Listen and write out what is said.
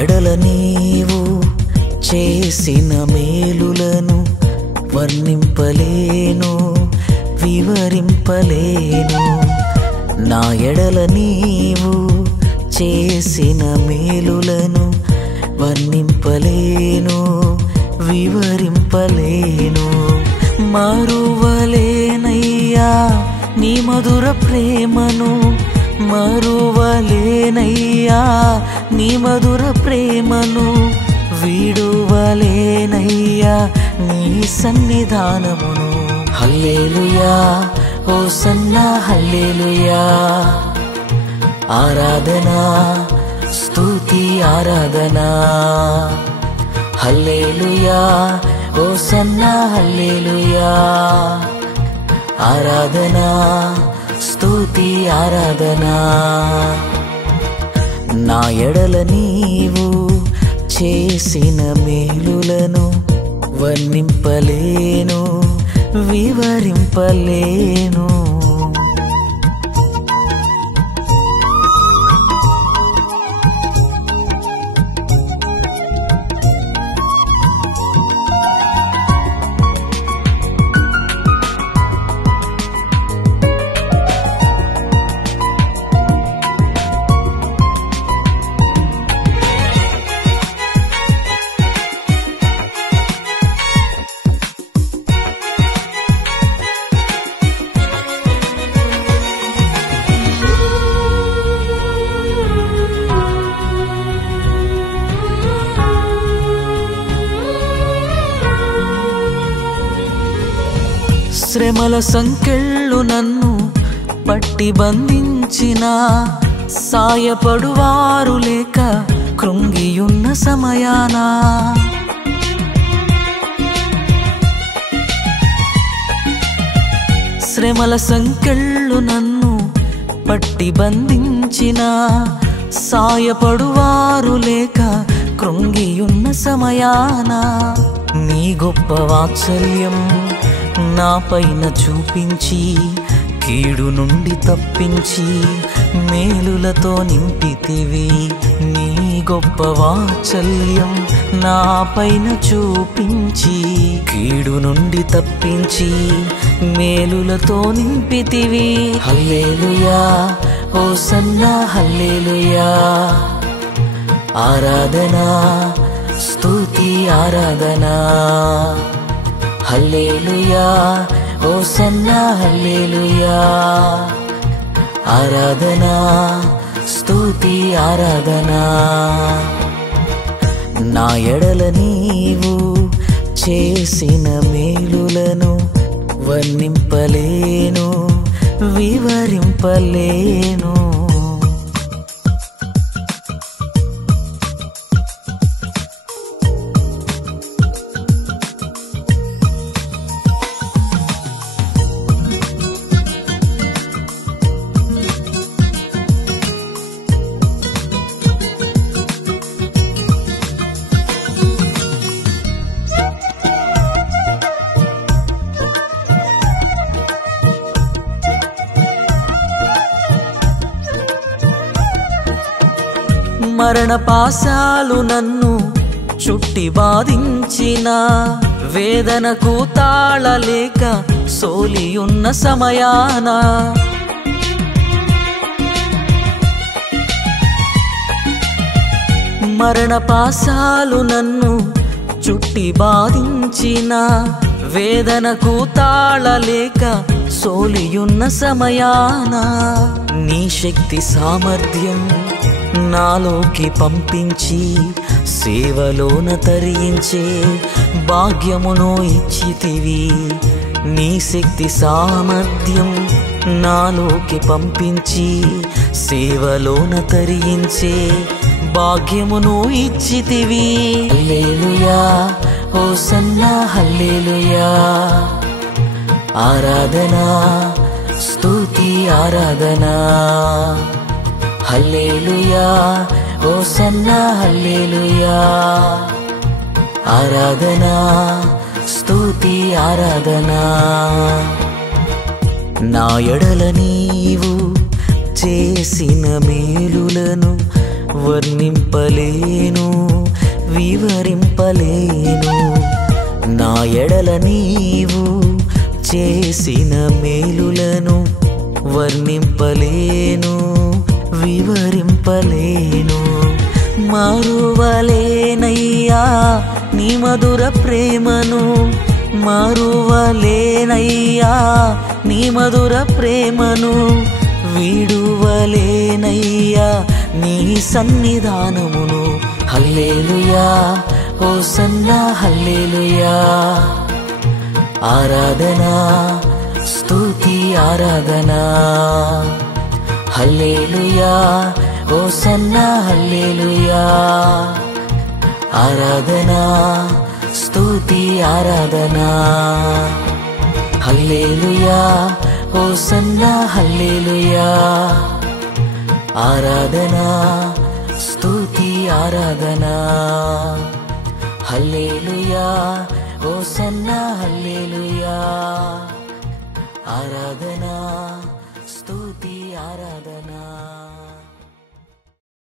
ఎడల నీవు చేసిన మేలులను వర్ణింపలేను వివరింపలేను. నా ఎడల నీవు చేసిన మేలులను వర్ణింపలేను వివరింపలేను. మరువలేనయ్యా నీ మధుర ప్రేమను, మరువలేనయ్యా నీ మధుర ప్రేమను, వీడువలేనయ్యా నీ సన్నిధానమును. హల్లెలూయా హోసన్నా హల్లెలూయా, ఆరాధనా స్తుతి ఆరాధనా. హల్లెలూయా హోసన్నా హల్లెలూయా, ఆరాధనా స్తుతి ఆరాధనా. నా ఎడల నీవు చేసిన మేలులను వర్ణింపలేను వివరింపలేను. శ్రమల సంకెళ్ళు నన్ను పట్టి బంధించిన, సాయపడువారు లేక కృంగియున్న సమయాన, శ్రమల సంకెళ్ళు నన్ను పట్టి బంధించిన, సాయపడువారు లేక కృంగియున్న సమయాన, నీ గొప్ప వాత్సల్యం నా పైన చూపించి, కీడు నుండి తప్పించి మేలులతో నింపితివి. నీ గొప్ప వాత్సల్యం నా పైన చూపించి, కీడు నుండి తప్పించి మేలులతో నింపితివి. హల్లెలూయా హోసన్నా హల్లెలూయా, ఆరాధనా స్తుతి ఆరాధనా. హల్లెలూయా హోసన్నా హల్లెలూయా, ఆరాధనా స్తుతి ఆరాధనా. నా ఎడల నీవు చేసిన మేలులను వర్ణింపలేను వివరింపలేను. మరణ పాశాలు నన్ను చుట్టి బాధించిన, వేదనకు తాళలేక సోలియున్న సమయాన, మరణ పాశాలు నన్ను చుట్టి బాధించిన, వేదనకు తాళలేక సోలియున్న సమయాన, నీ శక్తి సామర్థ్యం నాలోకి పంపించి, సేవలోన తరించే భాగ్యమును ఇచ్చితివి. నీ శక్తి సామర్థ్యం నాలోకి పంపించి, సేవలోన తరించే భాగ్యమును ఇచ్చితివి. హల్లెలూయా హోసన్నా హల్లెలూయా, ఆరాధనా స్తుతి ఆరాధనా. హల్లెలూయా హోసన్నా హల్లెలూయా, ఆరాధనా స్తుతి ఆరాధనా. నా ఎడల నీవు చేసిన మేలులను వర్ణింపలేను వివరింపలేను. నా ఎడల నీవు చేసిన మేలులను వర్ణింపలేను వివరింపలేను. మరువలేనయ్యా నీ మధుర ప్రేమను, మరువలేనయ్యా నీ మధుర ప్రేమను, విడువలేనయ్యా నీ సన్నిధానమును. హల్లెలూయా హోసన్నా హల్లెలూయా. ఆరాధన స్తుతి ఆరాధన. హల్లెలూయా హోసన్నా హల్లెలూయా. ఆరాధన స్తుతి ఆరాధన. హల్లెలూయా హోసన్నా హల్లెలూయా. ఆరాధన స్తుతి ఆరాధన. హల్లెలూయా హోసన్నా హల్లెలూయా. ఆరాధన